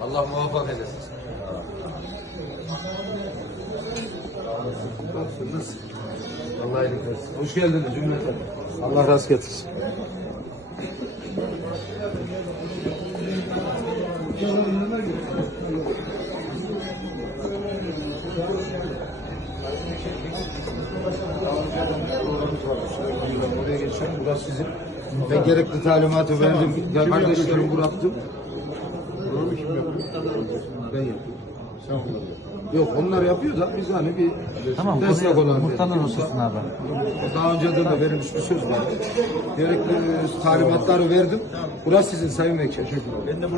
Allah muvaffak eylesin. Nasılsınız? Allah iyilik versin. Hoş geldiniz cümleten. Allah rast getirsin. Geçiyorum. Burası sizin. Ben gerekli talimatı verdim. Kardeşlerim bıraktım. Ben yapıyorum. Yok onlar yapıyor da biz hani bir Tamam, destek konuya olan muhtarlar olsun abi. Daha önceden de verilmiş bir söz var. Gerekli talimatları verdim. Burası sizin Sayın Vekil.